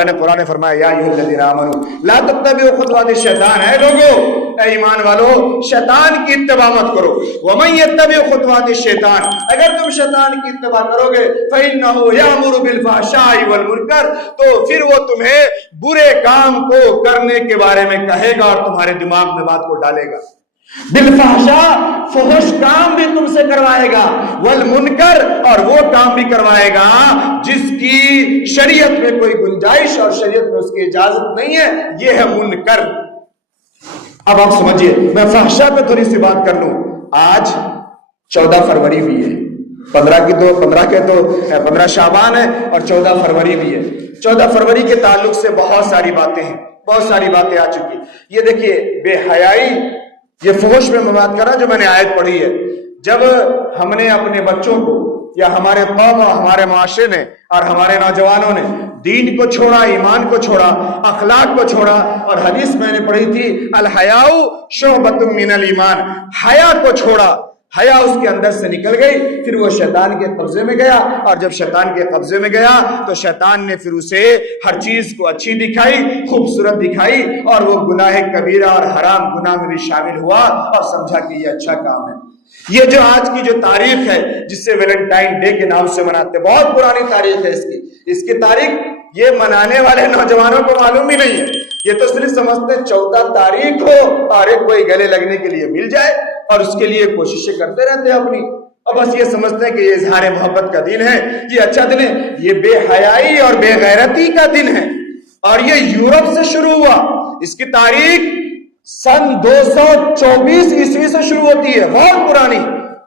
اللہ نے قرآن فرمایا یا ایھا آمنو لا تتبعوا خطوات الشیطان، اے لوگو، اے ایمان والو، شیطان کی اتباع مت کرو. ومن یتبع خطوات الشیطان، اگر تم شیطان کی اتباع کرو گے فإنہ یأمر بالفحشاء والمنکر، تو پھر وہ تمہیں برے کام کو کرنے کے بارے میں کہے گا اور تمہارے دماغ میں بات کو ڈالے گا. بالفحشاء، فحش کام بھی تم سے کروائے گا، والمنکر، اور وہ کام بھی کروائے گا جس کی شریعت میں کوئی گنجائش اور شریعت میں اس کی اجازت نہیں ہے، یہ ہے منکر. اب آپ سمجھیے، میں فحشاء پہ تھوڑی سی بات کر لوں. آج 14 فروری بھی ہے، 15 شعبان ہے اور 14 فروری بھی ہے. 14 فروری کے تعلق سے بہت ساری باتیں ہیں، بہت ساری باتیں آ چکی. یہ دیکھیے، بے حیائی، یہ فحش میں میں بات کر رہا جو میں نے آیت پڑھی ہے. جب ہم نے اپنے بچوں کو یا ہمارے قوم اور ہمارے معاشرے نے اور ہمارے نوجوانوں نے دین کو چھوڑا، ایمان کو چھوڑا، اخلاق کو چھوڑا، اور حدیث میں نے پڑھی تھی الحیاء شعبۃ من الایمان، حیا کو چھوڑا، حیا اس کے اندر سے نکل گئی، پھر وہ شیطان کے قبضے میں گیا. اور جب شیطان کے قبضے میں گیا تو شیطان نے پھر اسے ہر چیز کو اچھی دکھائی، خوبصورت دکھائی، اور وہ گناہ کبیرہ اور حرام گناہ میں بھی شامل ہوا اور سمجھا کہ یہ اچھا کام ہے. یہ جو آج کی جو تاریخ ہے جس سے ویلنٹائن ڈے کے نام سے مناتے ہیں، بہت پرانی تاریخ ہے اس کی تاریخ یہ منانے والے نوجوانوں کو معلوم ہی نہیں ہے. یہ تو صرف سمجھتے 14 تاریخ ہو اور ایک کوئی گلے لگنے کے لیے مل جائے اور اس کے لیے کوششیں کرتے رہتے ہیں اپنی، اور بس یہ سمجھتے ہیں کہ یہ اظہار محبت کا دن ہے، یہ اچھا دن ہے. یہ بے حیائی اور بے غیرتی کا دن ہے، اور یہ یورپ سے شروع ہوا. اس کی تاریخ سن 224 عیسوی سے شروع ہوتی ہے، بہت پرانی.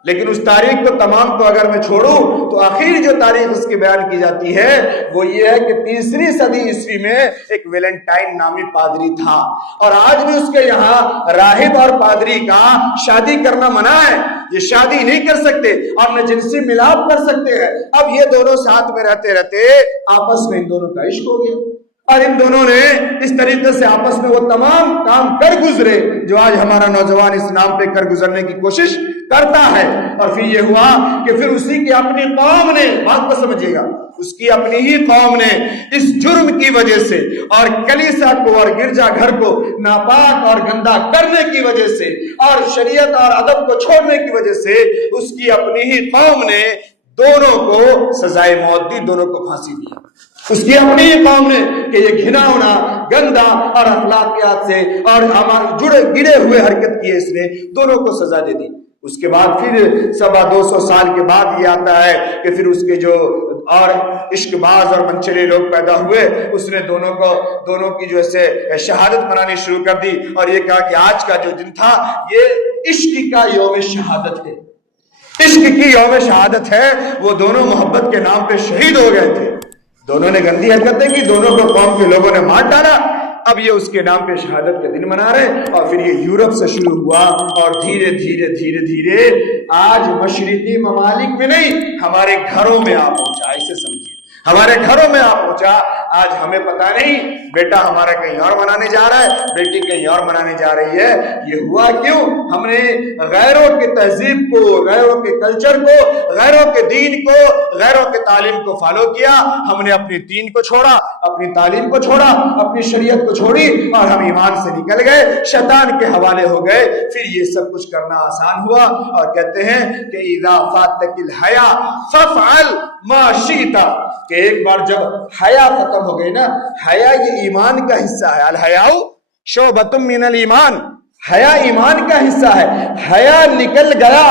لیکن اس تاریخ کو تمام کو اگر میں چھوڑوں تو آخری جو تاریخ اس کی بیان کی جاتی ہے وہ یہ ہے کہ 3 صدی عیسوی میں ایک ویلنٹائن نامی پادری تھا، اور آج بھی اس کے یہاں راہب اور پادری کا شادی کرنا منع ہے. یہ شادی نہیں کر سکتے اور نہ جنسی ملاپ کر سکتے ہیں. اب یہ دونوں ساتھ میں رہتے رہتے آپس میں ان دونوں کا عشق ہو گیا، اور ان دونوں نے اس طریقے سے آپس میں وہ تمام کام کر گزرے جو آج ہمارا نوجوان اس نام پہ کر گزرنے کی کوشش کرتا ہے. اور پھر یہ ہوا کہ پھر اسی کی اپنی قوم نے، بات کو سمجھیے گا، اس کی اپنی ہی قوم نے اس جرم کی وجہ سے اور کلیسا کو اور گرجا گھر کو ناپاک اور گندا کرنے کی وجہ سے اور شریعت اور ادب کو چھوڑنے کی وجہ سے اس کی اپنی ہی قوم نے دونوں کو سزائے موت دی، دونوں کو پھانسی دی. اس کی اپنی قوم نے کہ یہ گھناؤنا، گندا اور اخلاقیات سے اور ہمارے گرے ہوئے حرکت کی ہے، اس نے دونوں کو سزا دے دی. اس کے بعد پھر 250 سال کے بعد یہ آتا ہے کہ پھر اس کے جو اور عشق باز اور منچلے لوگ پیدا ہوئے، اس نے دونوں کی جو ایسے شہادت منانی شروع کر دی، اور یہ کہا کہ آج کا جو دن تھا یہ عشق کا یوم شہادت ہے، عشق کی یوم شہادت ہے. وہ دونوں محبت کے نام پہ شہید ہو گئے تھے، دونوں نے گندی حرکتیں کی، دونوں کو قوم کے لوگوں نے مار ڈالا. اب یہ اس کے نام پہ شہادت کا دن منا رہے، اور پھر یہ یورپ سے شروع ہوا اور دھیرے دھیرے دھیرے دھیرے آج مشرقی ممالک میں نہیں، ہمارے گھروں میں آ پہنچا. اسے سمجھیے، ہمارے گھروں میں آ پہنچا. آج ہمیں پتا نہیں بیٹا ہمارا کہیں اور منانے جا رہا ہے، بیٹی کہیں اور منانے جا رہی ہے. یہ ہوا کیوں؟ ہم نے غیروں کے تہذیب کو، غیروں کے کلچر کو، غیروں کے دین کو، غیروں کے تعلیم کو فالو کیا. ہم نے اپنی دین کو چھوڑا، اپنی تعلیم کو چھوڑا، اپنی شریعت کو چھوڑی، اور ہم ایمان سے نکل گئے، شیطان کے حوالے ہو گئے. پھر یہ سب کچھ کرنا آسان ہوا، اور کہتے ہیں کہ اذا فاتک الحیا فافعل ما شئت، کہ ایک بار جب حیا ختم ہو گئی نا، حیا یہ ایمان کا حصہ ہے. الحیاء شعبۃ من الایمان، حیا ایمان کا حصہ ہے. حیا نکل گیا،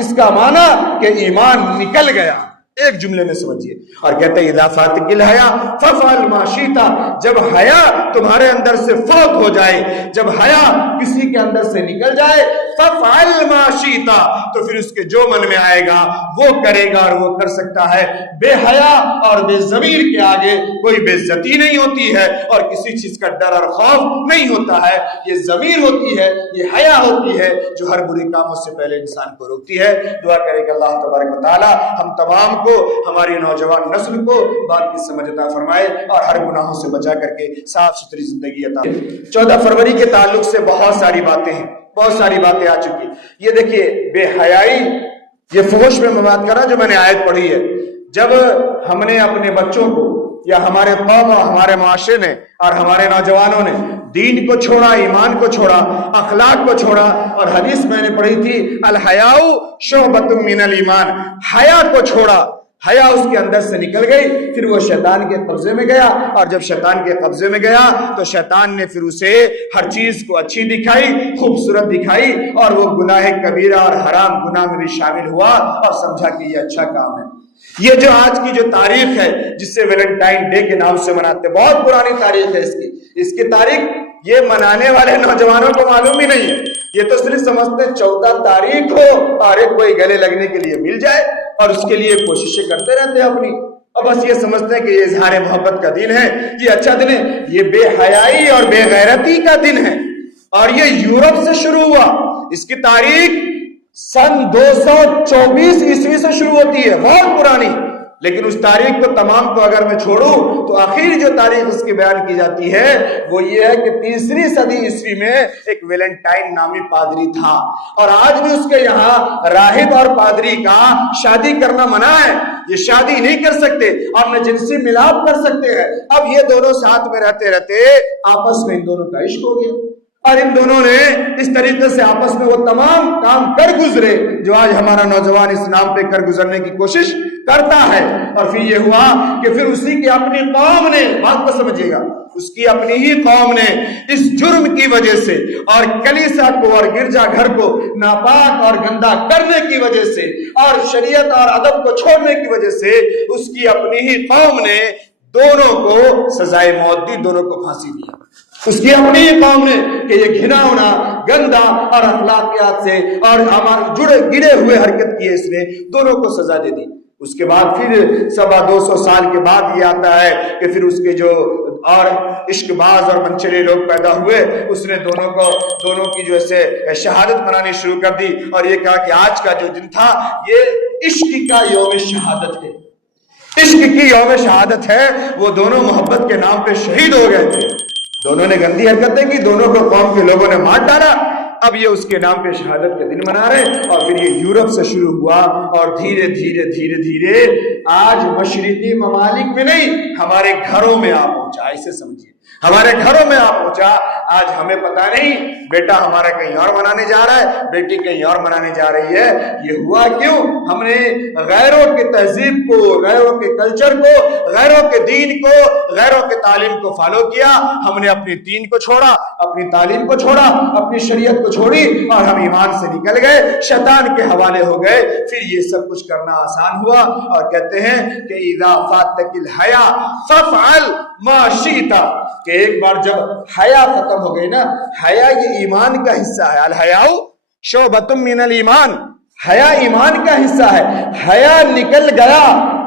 اس کا معنی کہ ایمان نکل گیا. ایک جملے میں سمجھیے. اور کہتے ہیں اذا فاتک الحیا فافعل ما شئت، جب حیا تمہارے اندر سے فوت ہو جائے، جب حیا کسی کے اندر سے نکل جائے، فافعل ما شئت، تو پھر اس کے جو من میں آئے گا وہ کرے گا اور وہ کر سکتا ہے. بے حیا اور بے ضمیر کے آگے کوئی بے عزتی نہیں ہوتی ہے اور کسی چیز کا ڈر اور خوف نہیں ہوتا ہے. یہ ضمیر ہوتی ہے، یہ حیا ہوتی ہے جو ہر برے کاموں سے پہلے انسان کو روکتی ہے. دعا کرے کہ اللہ تبارک و تعالی ہم تمام کو، ہماری نوجوان نسل کو بات کی سمجھ عطا فرمائے اور ہر گناہوں سے بچا کر کے صاف ستھری زندگی عطا. 14 فروری کے تعلق سے بہت ساری باتیں ہیں، بہت ساری باتیں آ چکی. یہ دیکھیے، بے حیائی، یہ فحش میں بات کر رہا جو میں نے آیت پڑھی ہے. جب ہم نے اپنے بچوں کو یا ہمارے قوم اور ہمارے معاشرے نے اور ہمارے نوجوانوں نے دین کو چھوڑا، ایمان کو چھوڑا، اخلاق کو چھوڑا، اور حدیث میں نے پڑھی تھی الحیاء شعبۃ من الایمان، حیا کو چھوڑا، حیا اس کے اندر سے نکل گئی، پھر وہ شیطان کے قبضے میں گیا، اور جب شیطان کے قبضے میں گیا تو شیطان نے پھر اسے ہر چیز کو اچھی دکھائی، خوبصورت دکھائی، اور وہ گناہ کبیرہ اور حرام گناہ میں بھی شامل ہوا اور سمجھا کہ یہ اچھا کام ہے۔ یہ جو آج کی جو تاریخ ہے جس سے ویلنٹائن ڈے کے نام سے مناتے، بہت پرانی تاریخ ہے اس کی تاریخ یہ منانے والے نوجوانوں کو معلوم ہی نہیں ہے۔ یہ تو صرف سمجھتے 14 تاریخ ہو اور ایک کوئی گلے لگنے کے لیے مل جائے اور اس کے لیے کوششیں کرتے رہتے ہیں اپنی، اور بس یہ سمجھتے ہیں کہ یہ اظہار محبت کا دن ہے، یہ اچھا دن ہے۔ یہ بے حیائی اور بے غیرتی کا دن ہے، اور یہ یورپ سے شروع ہوا۔ اس کی تاریخ سن 224 عیسوی سے شروع ہوتی ہے، بہت پرانی، لیکن اس تاریخ کو تمام کو اگر میں چھوڑوں تو آخری جو تاریخ اس کی بیان کی جاتی ہے وہ یہ ہے کہ 3 صدی عیسوی میں ایک ویلنٹائن نامی پادری تھا، اور آج بھی اس کے یہاں راہب اور پادری کا شادی کرنا منع ہے۔ یہ شادی نہیں کر سکتے اور نہ جنسی ملاپ کر سکتے ہیں۔ اب یہ دونوں ساتھ میں رہتے رہتے آپس میں ان دونوں کا عشق ہو گیا، اور ان دونوں نے اس طریقے سے آپس میں وہ تمام کام کر گزرے جو آج ہمارا نوجوان اس نام پہ کر گزرنے کی کوشش کرتا ہے۔ اور پھر یہ ہوا کہ پھر اسی کی اپنی قوم نے، بات کو سمجھیے گا، اس کی اپنی ہی قوم نے اس جرم کی وجہ سے اور کلیسا کو اور گرجا گھر کو ناپاک اور گندا کرنے کی وجہ سے اور شریعت اور ادب کو چھوڑنے کی وجہ سے اس کی اپنی ہی قوم نے دونوں کو سزائے موت دی، دونوں کو پھانسی دیا۔ اس کی اپنی ہی قوم نے کہ یہ گھناؤنا، گندا اور اخلاقیات سے اور ہمارے گرے ہوئے حرکت کی ہے، اس نے دونوں کو سزا دے دی۔ اس کے بعد پھر 250 سال کے بعد یہ آتا ہے کہ پھر اس کے جو اور عشق باز اور منچلے لوگ پیدا ہوئے، اس نے دونوں کی جو ہے شہادت منانی شروع کر دی، اور یہ کہا کہ آج کا جو دن تھا یہ عشق کا یوم شہادت ہے، عشق کی یوم شہادت ہے۔ وہ دونوں محبت کے نام پہ شہید ہو گئے تھے، دونوں نے گندی حرکتیں کی، دونوں کو قوم کے لوگوں نے مار ڈالا، اب یہ اس کے نام پہ شہادت کا دن منا رہے۔ اور پھر یہ یورپ سے شروع ہوا اور دھیرے دھیرے دھیرے دھیرے آج مشرقی ممالک میں نہیں، ہمارے گھروں میں آ پہنچا۔ اسے سمجھیے، ہمارے گھروں میں آ پہنچا۔ آج ہمیں پتہ نہیں بیٹا ہمارا کہیں اور منانے جا رہا ہے، بیٹی کہیں اور منانے جا رہی ہے۔ یہ ہوا کیوں؟ ہم نے غیروں کے تہذیب کو، غیروں کے کلچر کو، غیروں کے دین کو، غیروں کے تعلیم کو فالو کیا۔ ہم نے اپنی دین کو چھوڑا، اپنی تعلیم کو چھوڑا، اپنی شریعت کو چھوڑی، اور ہم ایمان سے نکل گئے، شیطان کے حوالے ہو گئے۔ پھر یہ سب کچھ کرنا آسان ہوا، اور کہتے ہیں کہ اذا فاتک الحیا فافعل ما شئت، کہ ایک بار جب حیا ختم ہو گئی نا، حیا یہ ایمان کا حصہ ہے، الحیاء شعبۃ من الایمان، حیا ایمان کا حصہ ہے۔ حیا نکل گیا،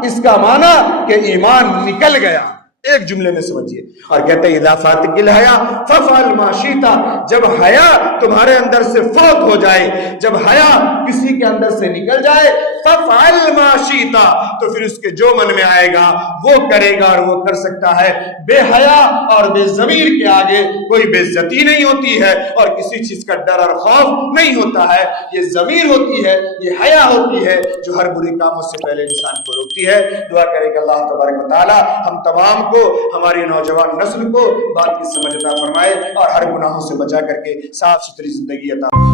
اس کا معنی کہ ایمان نکل گیا، ایک جملے میں سمجھیے۔ اور کہتے ہیں اذا فاتک الحیا فافعل ما شئت، جب حیا تمہارے اندر سے فوت ہو جائے، جب حیا کسی کے اندر سے نکل جائے، فافعل ما شئت، تو پھر اس کے جو من میں آئے گا وہ کرے گا اور وہ کر سکتا ہے۔ بے حیا اور بے ضمیر کے آگے کوئی بے عزتی نہیں ہوتی ہے، اور کسی چیز کا ڈر اور خوف نہیں ہوتا ہے۔ یہ ضمیر ہوتی ہے، یہ حیا ہوتی ہے جو ہر بری کاموں سے پہلے انسان کو روکتی ہے۔ دعا کرے کہ اللہ تبارک و تعالی ہم تمام کو، ہماری نوجوان نسل کو بات کی سمجھ عطا فرمائے اور ہر گناہوں سے بچا کر کے صاف ستھری زندگی عطا